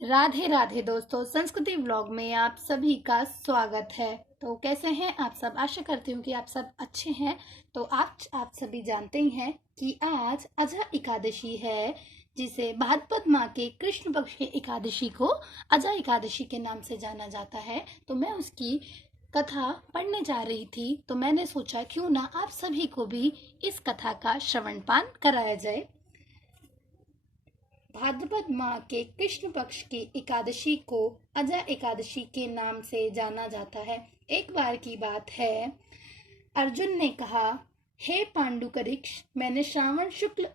राधे राधे दोस्तों, संस्कृति व्लॉग में आप सभी का स्वागत है। तो कैसे हैं आप सब? आशा करती हूँ कि आप सब अच्छे हैं। तो आज आप सभी जानते ही हैं कि आज अजह एकादशी है, जिसे भाद्रपद माह के कृष्ण पक्ष की एकादशी को अजह एकादशी के नाम से जाना जाता है। तो मैं उसकी कथा पढ़ने जा रही थी, तो मैंने सोचा क्यों ना आप सभी को भी इस कथा का श्रवण पान कराया जाए। भाद्रपद माह के कृष्ण पक्ष की एकादशी को अजह एकादशी के नाम से जाना जाता है। एक बार की बात है, अर्जुन ने कहा, हे पांडुकरिक्ष, मैंने श्रावण शुक्ल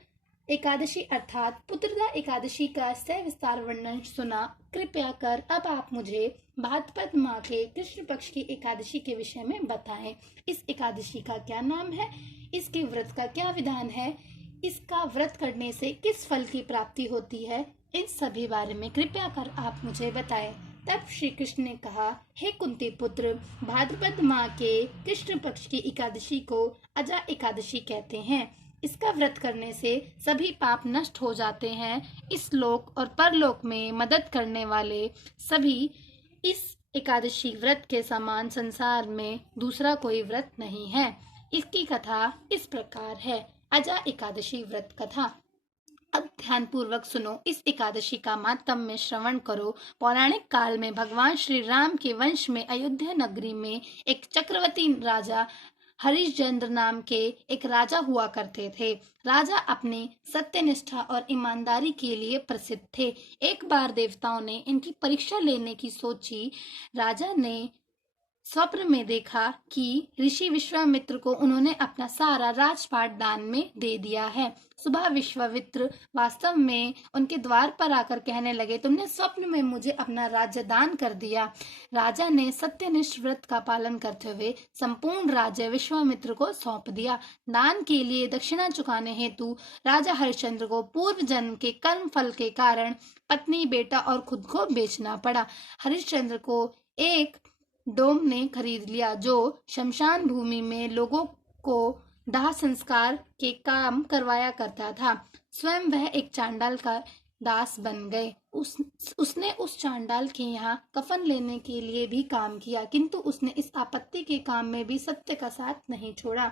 एकादशी अर्थात पुत्रदा एकादशी का सविस्तार वर्णन सुना। कृपया कर अब आप मुझे भाद्रपद माह के कृष्ण पक्ष की एकादशी के विषय में बताएं। इस एकादशी का क्या नाम है, इसके व्रत का क्या विधान है, इसका व्रत करने से किस फल की प्राप्ति होती है, इन सभी बारे में कृपया कर आप मुझे बताएं। तब श्री कृष्ण ने कहा, हे कुंती पुत्र, भाद्रपद माह के कृष्ण पक्ष की एकादशी को अजह एकादशी कहते हैं। इसका व्रत करने से सभी पाप नष्ट हो जाते हैं। इस लोक और परलोक में मदद करने वाले सभी इस एकादशी व्रत के समान संसार में दूसरा कोई व्रत नहीं है। इसकी कथा इस प्रकार है। अजह एकादशी व्रत कथा। अब ध्यान पूर्वक सुनो, इस एकादशी का मातम्य श्रवण करो। पौराणिक काल में भगवान श्री राम के वंश में अयोध्या नगरी में एक चक्रवर्ती राजा हरिश्चंद्र नाम के एक राजा हुआ करते थे। राजा अपनी सत्यनिष्ठा और ईमानदारी के लिए प्रसिद्ध थे। एक बार देवताओं ने इनकी परीक्षा लेने की सोची। राजा ने स्वप्न में देखा कि ऋषि विश्वामित्र को उन्होंने अपना सारा राजपाट दान में दे दिया है। सुबह विश्वामित्र वास्तव में उनके द्वार पर आकर कहने लगे, तुमने स्वप्न में मुझे अपना राज्य दान कर दिया। राजा ने सत्यनिष्ठ व्रत का पालन करते हुए संपूर्ण राज्य विश्वामित्र को सौंप दिया। दान के लिए दक्षिणा चुकाने हेतु राजा हरिश्चंद्र को पूर्व जन्म के कर्म फल के कारण पत्नी, बेटा और खुद को बेचना पड़ा। हरिश्चंद्र को एक डोम ने खरीद लिया, जो शमशान भूमि में लोगों को दाह संस्कार के काम करवाया करता था। स्वयं वह एक चांडाल का दास बन गए। उसने उस चांडाल के यहाँ कफन लेने के लिए भी काम किया, किंतु उसने इस आपत्ति के काम में भी सत्य का साथ नहीं छोड़ा।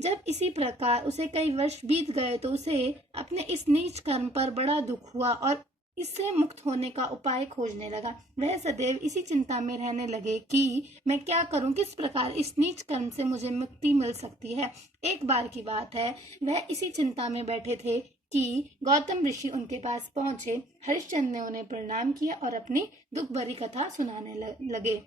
जब इसी प्रकार उसे कई वर्ष बीत गए तो उसे अपने इस नीच कर्म पर बड़ा दुख हुआ और इससे मुक्त होने का उपाय खोजने लगा। वह सदैव इसी चिंता में रहने लगे कि मैं क्या करूं, किस प्रकार इस नीच कर्म से मुझे मुक्ति मिल सकती है। एक बार की बात है, वह इसी चिंता में बैठे थे कि गौतम ऋषि उनके पास पहुंचे। हरिश्चंद्र ने उन्हें प्रणाम किया और अपनी दुख भरी कथा सुनाने लगे।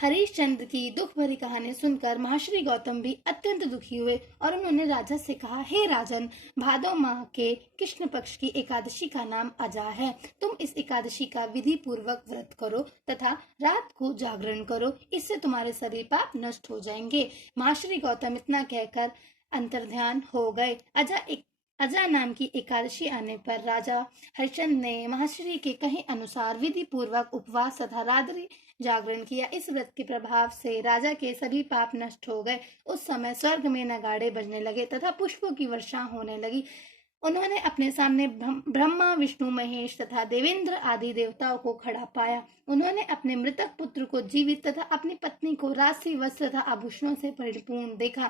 हरिश्चंद्र की दुख भरी कहानी सुनकर महर्षि गौतम भी अत्यंत दुखी हुए और उन्होंने राजा से कहा, हे राजन, भादो माह के कृष्ण पक्ष की एकादशी का नाम अजह है। तुम इस एकादशी का विधि पूर्वक व्रत करो तथा रात को जागरण करो, इससे तुम्हारे सभी पाप नष्ट हो जाएंगे। महर्षि गौतम इतना कहकर अंतर्ध्यान हो गए। अजह नाम की एकादशी आने पर राजा हरिश्चंद्र ने महर्षि के कहे अनुसार विधि पूर्वक उपवास तथा रात्रि जागरण किया। इस व्रत के प्रभाव से राजा के सभी पाप नष्ट हो गए। उस समय स्वर्ग में नगाड़े बजने लगे तथा पुष्पों की वर्षा होने लगी। उन्होंने अपने सामने ब्रह्मा, विष्णु, महेश तथा देवेंद्र आदि देवताओं को खड़ा पाया। उन्होंने अपने मृतक पुत्र को जीवित तथा अपनी पत्नी को राशि, वस्त्र तथा आभूषणों से परिपूर्ण देखा।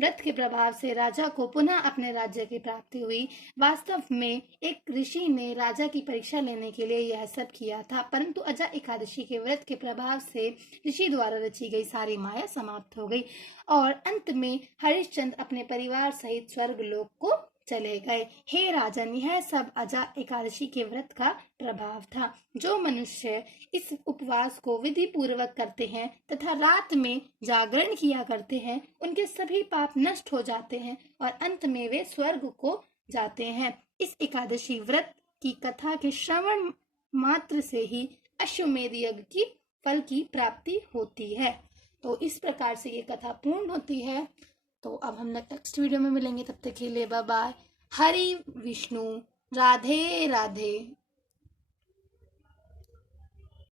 व्रत के प्रभाव से राजा को पुनः अपने राज्य की प्राप्ति हुई। वास्तव में एक ऋषि ने राजा की परीक्षा लेने के लिए यह सब किया था, परंतु अजह एकादशी के व्रत के प्रभाव से ऋषि द्वारा रची गई सारी माया समाप्त हो गई और अंत में हरिश्चंद्र अपने परिवार सहित स्वर्ग लोक को चले गए। हे राजन, यह सब अजह एकादशी के व्रत का प्रभाव था। जो मनुष्य इस उपवास को विधि पूर्वक करते हैं तथा रात में जागरण किया करते हैं, उनके सभी पाप नष्ट हो जाते हैं और अंत में वे स्वर्ग को जाते हैं। इस एकादशी व्रत की कथा के श्रवण मात्र से ही अश्वमेध यज्ञ की फल की प्राप्ति होती है। तो इस प्रकार से ये कथा पूर्ण होती है। तो अब हम नेक्स्ट वीडियो में मिलेंगे, तब तक के लिए बाय बाय। हरि विष्णु, राधे राधे।